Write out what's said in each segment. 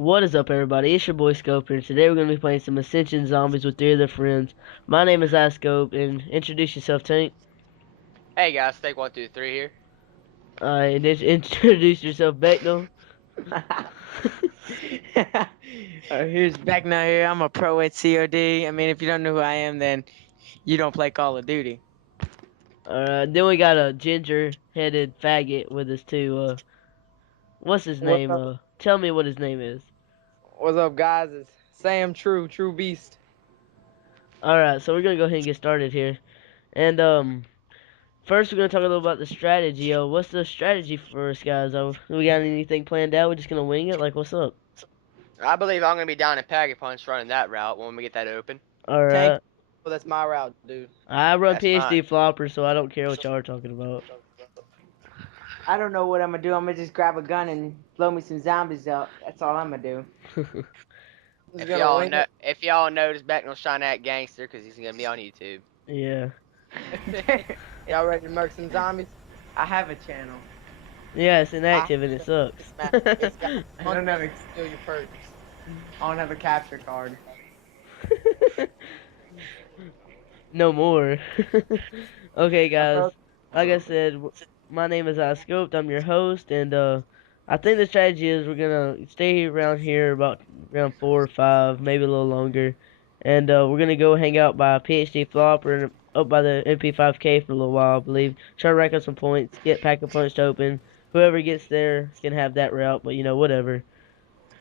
What is up, everybody? It's your boy Scope, and today we're going to be playing some Ascension Zombies with three of their friends. My name is iSCope, and introduce yourself, Tank. Hey guys, take 1, 2, 3 here. And introduce yourself, Becknell. Here's back now here. I'm a pro at COD. I mean, if you don't know who I am, then you don't play Call of Duty. Then we got a ginger-headed faggot with us, too. What's his What's name? up? Tell me what his name is. What's up, guys? It's Sam True Beast. Alright, so we're going to go ahead and get started here. And, first we're going to talk a little about the strategy. What's the strategy for us, guys? We got anything planned out? We're just going to wing it? Like, what's up? I believe I'm gonna be down in Packet Punch running that route when we get that open. Tank. Alright. Well, that's my route, dude. I run That's mine. PhD flopper, so I don't care what y'all are talking about. I don't know what I'm gonna do. I'm gonna just grab a gun and blow me some zombies up. That's all I'm gonna do. Just gonna wing If y'all notice Becknell shine at gangster, cause he's gonna be on YouTube. Yeah. it. Y'all ready to murk some zombies? I have a channel. Yeah, it's inactive and it sucks. I don't know. Steal your perks. I don't have a capture card. No more. Okay, guys. Like I said, my name is iScoped. I'm your host, and I think the strategy is we're gonna stay around here about around 4 or 5, maybe a little longer, and we're gonna go hang out by PhD Flopper and up by the MP5K for a little while, I believe. Try to rack up some points, get Pack a Punch open. Whoever gets there can have that route, but whatever.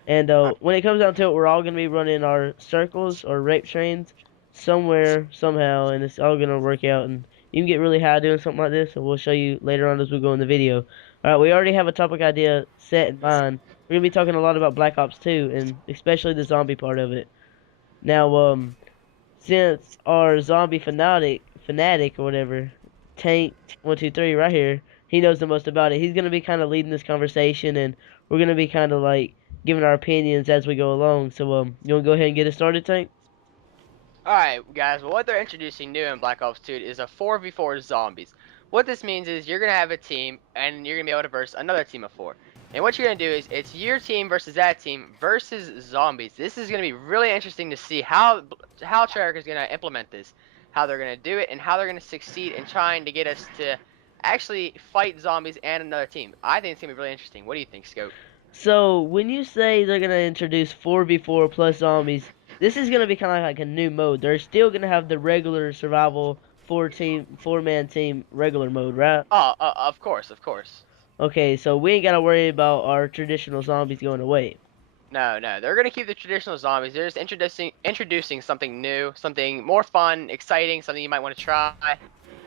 And when it comes down to it, we're all gonna be running our circles or rape trains somewhere, somehow, and it's all gonna work out. And you can get really high doing something like this, and we'll show you later on as we go in the video. All right, we already have a topic idea set in mind. We're gonna be talking a lot about Black Ops 2, and especially the zombie part of it. Now, since our zombie fanatic or whatever, Tank 123 right here, he knows the most about it. He's gonna be kind of leading this conversation, and we're gonna be kind of like giving our opinions as we go along. So, you wanna go ahead and get it started, Tank? Alright, guys, well, what they're introducing new in Black Ops 2 is a 4v4 zombies. What this means is you're gonna have a team, and you're gonna be able to verse another team of 4. And what you're gonna do is it's your team versus that team versus zombies. This is gonna be really interesting to see how Treyarch is gonna implement this, how they're gonna do it, and how they're gonna succeed in trying to get us to actually fight zombies and another team. I think it's gonna be really interesting. What do you think, Scope? So, when you say they're gonna introduce 4v4 plus zombies, this is gonna be kind of like a new mode. They're still gonna have the regular survival 4-man team regular mode, right? Oh, of course, of course. Okay, so we ain't gotta worry about our traditional zombies going away. No, no, they're gonna keep the traditional zombies. They're just introducing something new, something more fun, exciting, something you might want to try.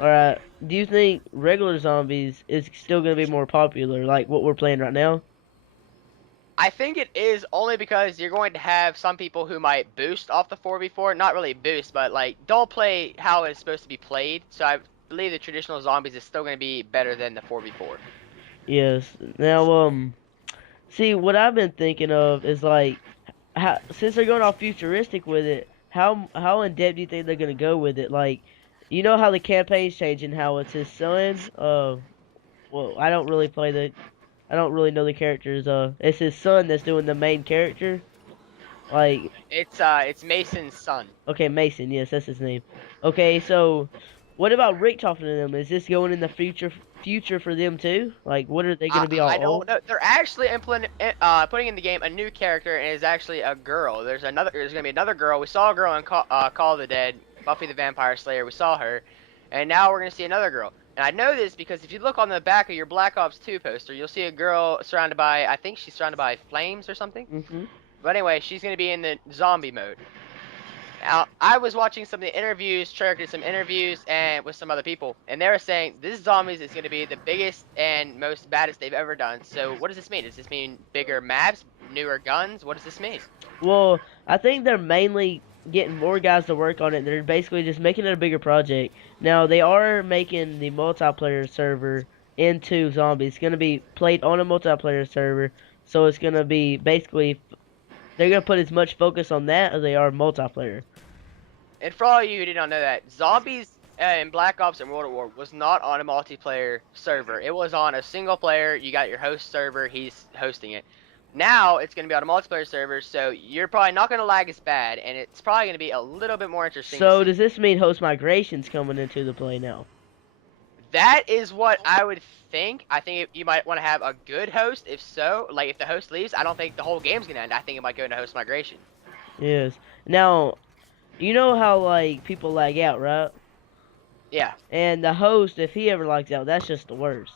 Alright, do you think regular zombies is still gonna be more popular, like what we're playing right now? I think it is only because you're going to have some people who might boost off the 4v4, not really boost, but like don't play how it's supposed to be played. So I believe the traditional zombies is still gonna be better than the 4v4. Yes. Now, see, what I've been thinking of is like, since they're going all futuristic with it, how in depth do you think they're gonna go with it? Like, you know how the campaign's changing, how it's his son. Well, I don't really know the characters. It's his son that's doing the main character. Like, It's Mason's son. okay, Mason. Yes, that's his name. Okay, so what about Richtofen and them? Is this going in the future for them too? Like, what are they gonna be I all don't old? know. They're actually putting in the game a new character, and it's actually a girl. There's gonna be another girl. We saw a girl in Call of the Dead, Buffy the Vampire Slayer. We saw her, and now we're gonna see another girl. And I know this because if you look on the back of your Black Ops 2 poster, you'll see a girl surrounded by, I think she's surrounded by flames or something. Mhm. But anyway, she's gonna be in the zombie mode. Now, I was watching some of the interviews, Treyarch did some interviews, and with some other people, and they were saying this zombies is going to be the biggest and most baddest they've ever done. So what does this mean? Does this mean bigger maps, newer guns? What does this mean? Well, I think they're mainly getting more guys to work on it. They're basically just making it a bigger project. Now, they are making the multiplayer server into zombies. It's going to be played on a multiplayer server. So it's going to be basically, they're going to put as much focus on that as they are multiplayer. And for all you who did not know that, zombies in Black Ops and World at War was not on a multiplayer server. It was on a single player. You got your host server. He's hosting it. Now it's going to be on a multiplayer server, so you're probably not going to lag as bad, and it's probably going to be a little bit more interesting to So see. does this mean host migration's coming into the play now? That is what I would think. I think you might want to have a good host. If so, like if the host leaves, I don't think the whole game's going to end. I think it might go into host migration. Yes. Now, you know how like people lag out, right? Yeah. And the host, if he ever lags out, that's just the worst.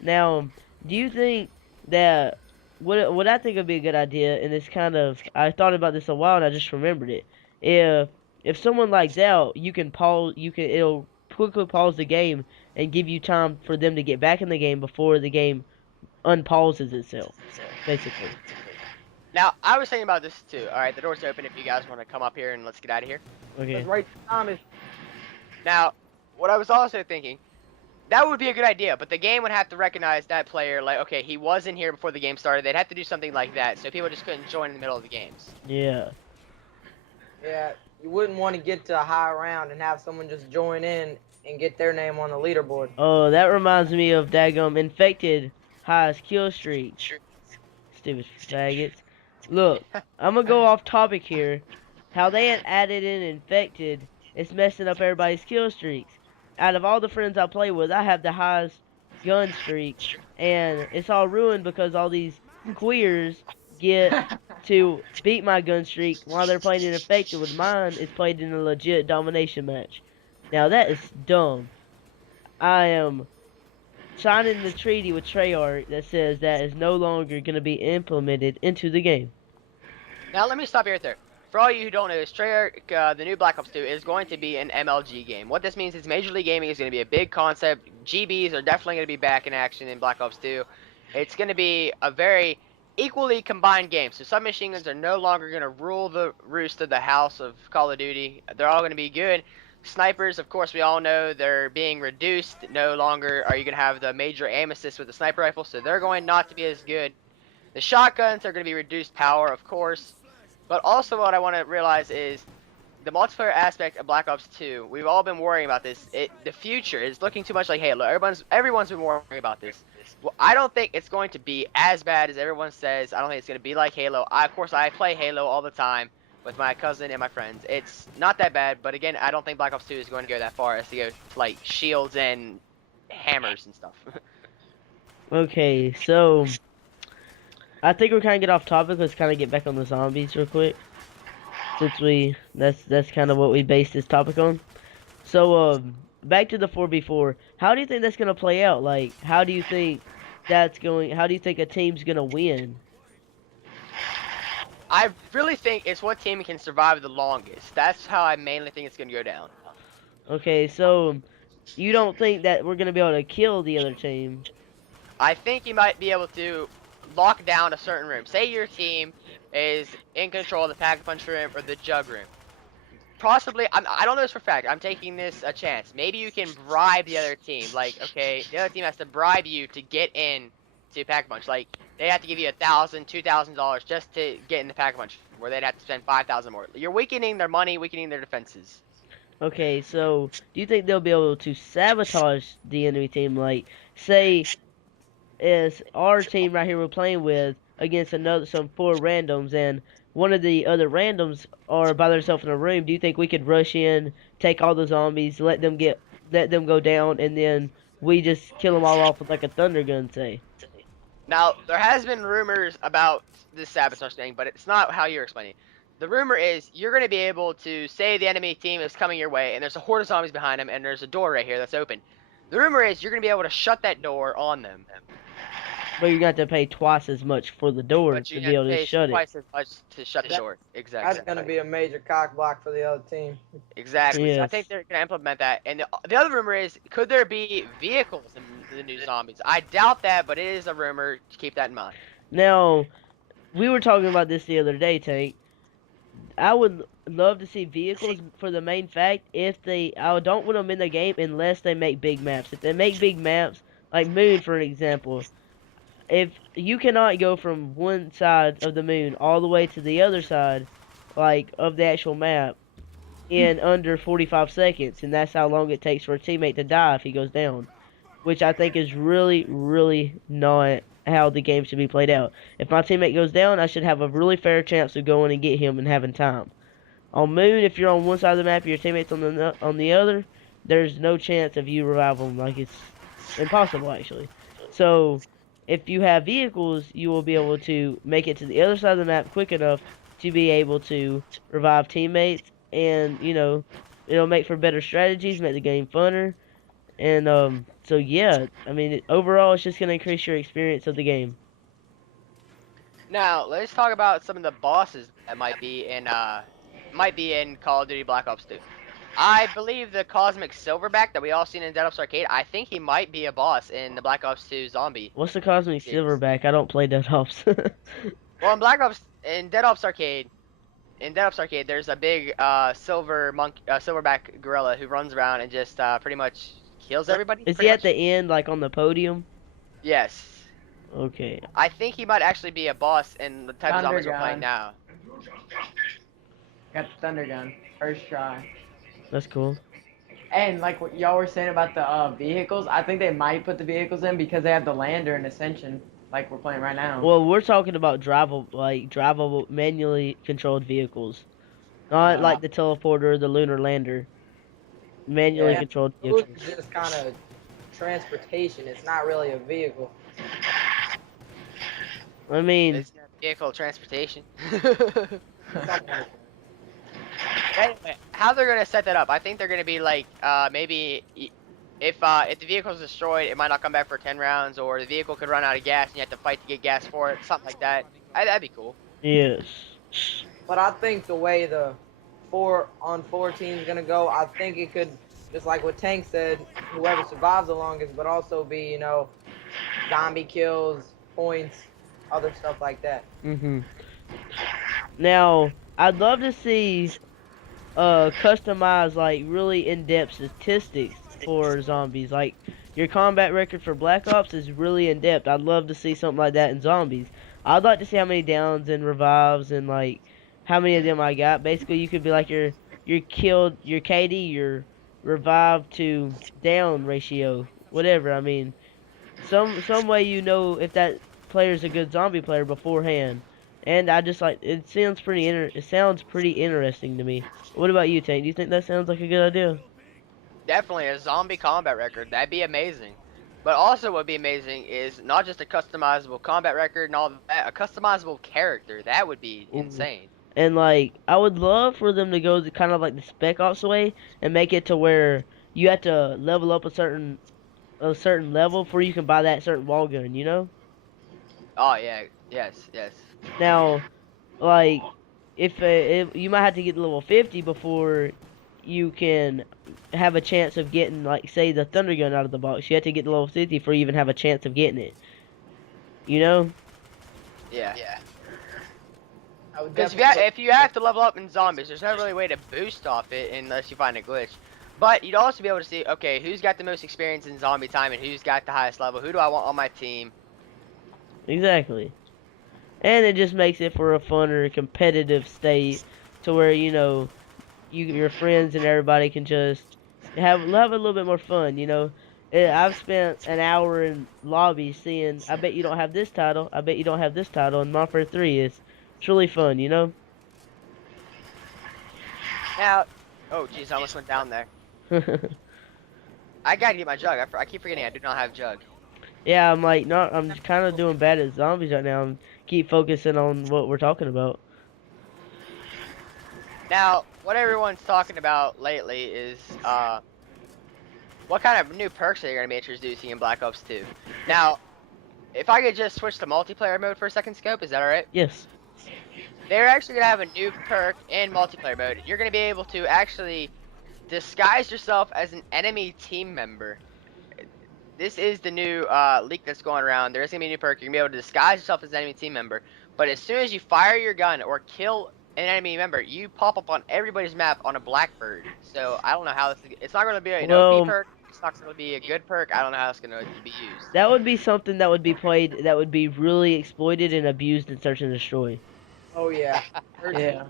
Now, do you think that what I think would be a good idea, and it's kind of I thought about this a while and I just remembered it. If someone lags out, you can pause. It'll quickly pause the game and give you time for them to get back in the game before the game unpauses itself, basically. Now, I was thinking about this too. All right, the door's open if you guys want to come up here and let's get out of here. Okay. Right, Thomas. Now, what I was also thinking, that would be a good idea, but the game would have to recognize that player, like, okay, he was in here before the game started. They'd have to do something like that, so people just couldn't join in the middle of the games. Yeah. Yeah, you wouldn't want to get to a high round and have someone just join in and get their name on the leaderboard. Oh, that reminds me of daggum infected highest kill streak. Stupid faggots. Look, I'm gonna go off topic here. How they had added in infected is messing up everybody's kill streaks. Out of all the friends I play with, I have the highest gun streak, and it's all ruined because all these queers get to beat my gun streak while they're playing an infected with mine is played in a legit domination match. Now that is dumb. I am signing the treaty with Treyarch that says that is no longer going to be implemented into the game. Now, let me stop you right there. For all you who don't know, Treyarch, the new Black Ops 2, is going to be an MLG game. What this means is Major League Gaming is going to be a big concept. GBs are definitely going to be back in action in Black Ops 2. It's going to be a very equally combined game. So submachine guns are no longer going to rule the roost of the house of Call of Duty. They're all going to be good. Snipers, of course, we all know they're being reduced. No longer are you going to have the major aim assist with the sniper rifle, so they're going not to be as good. The shotguns are going to be reduced power, of course. But also what I want to realize is the multiplayer aspect of Black Ops 2. We've all been worrying about this. The future is looking too much like Halo. Everyone's been worrying about this. Well, I don't think it's going to be as bad as everyone says. I don't think it's going to be like Halo. Of course, I play Halo all the time with my cousin and my friends. It's not that bad, but again, I don't think Black Ops 2 is going to go that far as to go to, like, shields and hammers and stuff. Okay, so I think we're kind of get off topic. Let's kind of get back on the zombies real quick, since that's kind of what we based this topic on. So back to the 4v4. How do you think that's gonna play out? Like, how do you think that's going? How do you think a team's gonna win? I really think it's what team can survive the longest. That's how I mainly think it's going to go down. Okay, so you don't think that we're gonna be able to kill the other team? I think you might be able to lock down a certain room. Say your team is in control of the Pack-a-Punch room or the Jug room. Possibly, I don't know this for a fact. I'm taking this a chance. Maybe you can bribe the other team. Like, okay, the other team has to bribe you to get in to Pack-a-Punch. Like, they have to give you $1,000, $2,000 just to get in the Pack-a-Punch, where they'd have to spend $5,000 more. You're weakening their money, weakening their defenses. Okay, so do you think they'll be able to sabotage the enemy team? Like, say, is our team right here we're playing with against some four randoms, and one of the other randoms are by themselves in a room. Do you think we could rush in, take all the zombies, let them go down, and then we just kill them all off with like a thunder gun, say? Now, there has been rumors about this sabotage thing, but it's not how you're explaining it. The rumor is you're going to be able to say the enemy team is coming your way, and there's a horde of zombies behind them, and there's a door right here that's open. The rumor is you're going to be able to shut that door on them. But you're going to have to pay twice as much for the door But to you be have able to to pay shut it. twice as much to shut the door. Exactly. That's going to be a major cock block for the other team. Exactly. So I Yes. think they're going to implement that. And the other rumor is, could there be vehicles in the new zombies? I doubt that, but it is a rumor. Keep that in mind. Now, we were talking about this the other day, Tank. I would love to see vehicles for the main fact I don't want them in the game unless they make big maps. If they make big maps, like Moon for an example, if you cannot go from one side of the moon all the way to the other side, like of the actual map, in under 45 seconds, and that's how long it takes for a teammate to die if he goes down, which I think is really, really not how the game should be played out. If my teammate goes down, I should have a really fair chance of going and get him and having time. On Moon, if you're on one side of the map, your teammate's on the other, there's no chance of you revival them. Like it's impossible actually. So if you have vehicles, you will be able to make it to the other side of the map quick enough to be able to revive teammates, and it'll make for better strategies, make the game funner, and so yeah, I mean overall it's just gonna increase your experience of the game. Now let's talk about some of the bosses that might be in Call of Duty Black Ops 2. I believe the Cosmic Silverback that we all seen in Dead Ops Arcade, I think he might be a boss in the Black Ops 2 Zombie What's the Cosmic series. Silverback? I don't play Dead Ops. Well, in Dead Ops Arcade, there's a big silverback gorilla who runs around and just pretty much kills everybody. Is he Pretty at much. the end, like on the podium? Yes. Okay. I think he might actually be a boss in the type of Thunder zombies we're playing gun. now. Got the thunder gun. First try. That's cool. And like what y'all were saying about the vehicles, I think they might put the vehicles in because they have the lander and Ascension, like we're playing right now. Well, we're talking about drivable, manually controlled vehicles, not like the teleporter, or the lunar lander. Manually Yeah. controlled Those vehicles. are just kind of transportation. It's not really a vehicle. I mean, It's vehicle transportation. Something like that. Anyway, how they're gonna set that up? I think they're gonna be like maybe if the vehicle's destroyed, it might not come back for 10 rounds, or the vehicle could run out of gas and you have to fight to get gas for it, something like that. That'd be cool. yes. But I think the way the 4-on-4 team is gonna go, I think it could, just like what Tank said, whoever survives the longest, but also be, zombie kills, points, other stuff like that. Now, I'd love to see customized, like really in-depth statistics for zombies. Like your combat record for Black Ops is really in-depth. I'd love to see something like that in zombies. I'd like to see how many downs and revives and like how many of them I got. Basically, you could be like your killed, your KD, your revive to down ratio, whatever. I mean, some way if that player's a good zombie player beforehand. And I just like it sounds pretty interesting to me. What about you, Tank? Do you think that sounds like a good idea? Definitely a zombie combat record. That'd be amazing. But also, what would be amazing is not just a customizable combat record and all that, a customizable character. That would be Ooh. insane. And like I would love for them to go kind of like the Spec Ops way and make it to where you have to level up a certain level before you can buy that certain wall gun, you know? Oh yeah, yes. Now, like if you might have to get to level 50 before you can have a chance of getting, like, say, the thunder gun out of the box. You have to get to level 50 before you even have a chance of getting it. You know? Yeah. I would Because definitely if you have to level up in zombies, there's no really way to boost off it unless you find a glitch. But you'd also be able to see, okay, who's got the most experience in zombie time and who's got the highest level? Who do I want on my team? Exactly. And it just makes it for a funner, competitive state to where, your friends and everybody can just have a little bit more fun, I've spent an hour in lobbies seeing, I bet you don't have this title, I bet you don't have this title, and Modern Warfare 3 is truly fun, Now, oh jeez, I almost went down there. I gotta get my jug. I keep forgetting I do not have jug. Yeah, I'm kind of doing bad at zombies right now. I'm keep focusing on what we're talking about. Now, what everyone's talking about lately is what kind of new perks are they going to be introducing in Black Ops 2. Now, if I could just switch to multiplayer mode for a second, Scope, is that alright? Yes. They're actually going to have a new perk in multiplayer mode. You're going to be able to actually disguise yourself as an enemy team member. This is the new leak that's going around. There is going to be a new perk. You're going to be able to disguise yourself as an enemy team member. But as soon as you fire your gun or kill an enemy member, you pop up on everybody's map on a Blackbird. So I don't know how it's not going to be an OP perk. It's not going to be a good perk. I don't know how it's going to be used. That would be something that would be played, that would be really exploited and abused in Search and Destroy. Oh yeah. Yeah.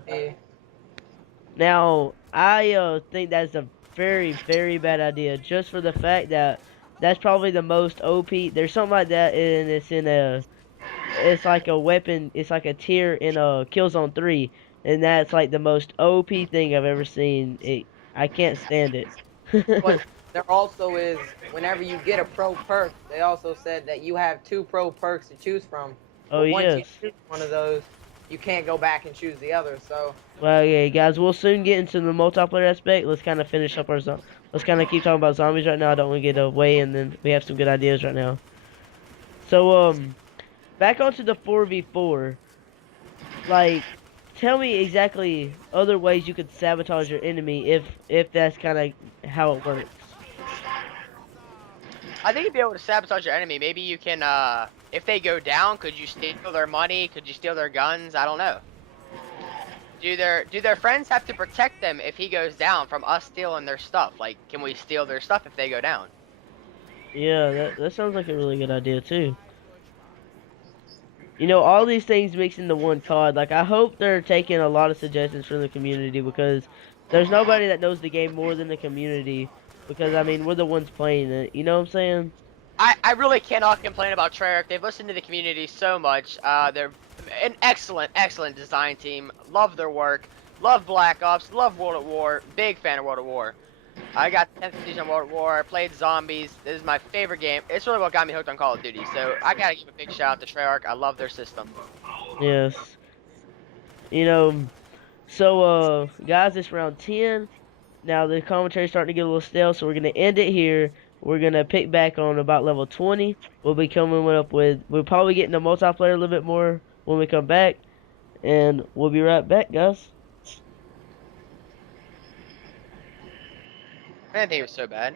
Now, I think that's a very, very bad idea, just for the fact that that's probably the most OP. There's something like that, and it's like a weapon. It's like a tier in a Killzone 3, and that's like the most OP thing I've ever seen. I can't stand it. But there also is, whenever you get a pro perk, they also said that you have 2 pro perks to choose from. Oh But once you yes. choose one of those, you can't go back and choose the other. So Well, yeah, guys, we'll soon get into the multiplayer aspect. Let's kind of finish up let's kind of keep talking about zombies right now. I don't want to get away, and then we have some good ideas right now. So, back onto the 4v4. Like, tell me exactly other ways you could sabotage your enemy if that's kind of how it works. I think you'd be able to sabotage your enemy. Maybe you can, if they go down, could you steal their money? Could you steal their guns? I don't know. Do their friends have to protect them if he goes down from us stealing their stuff? Like, can we steal their stuff if they go down? Yeah, that sounds like a really good idea too. You know, all these things mixed into one COD. Like, I hope they're taking a lot of suggestions from the community because there's nobody that knows the game more than the community. Because I mean, we're the ones playing it. You know what I'm saying? I really cannot complain about Treyarch. They've listened to the community so much. They're an excellent design team. Love their work. Love Black Ops. Love World at War. Big fan of World at War. I got 10th season of World at War. I played Zombies. This is my favorite game. It's really what got me hooked on Call of Duty. So I gotta give a big shout out to Treyarch. I love their system. Yes. You know, so guys, it's round 10. Now the commentary's starting to get a little stale, so we're gonna end it here. We're gonna pick back on about level 20. We'll be coming up with we'll probably get into multiplayer a little bit more when we come back, and we'll be right back, guys. I didn't think it was so bad.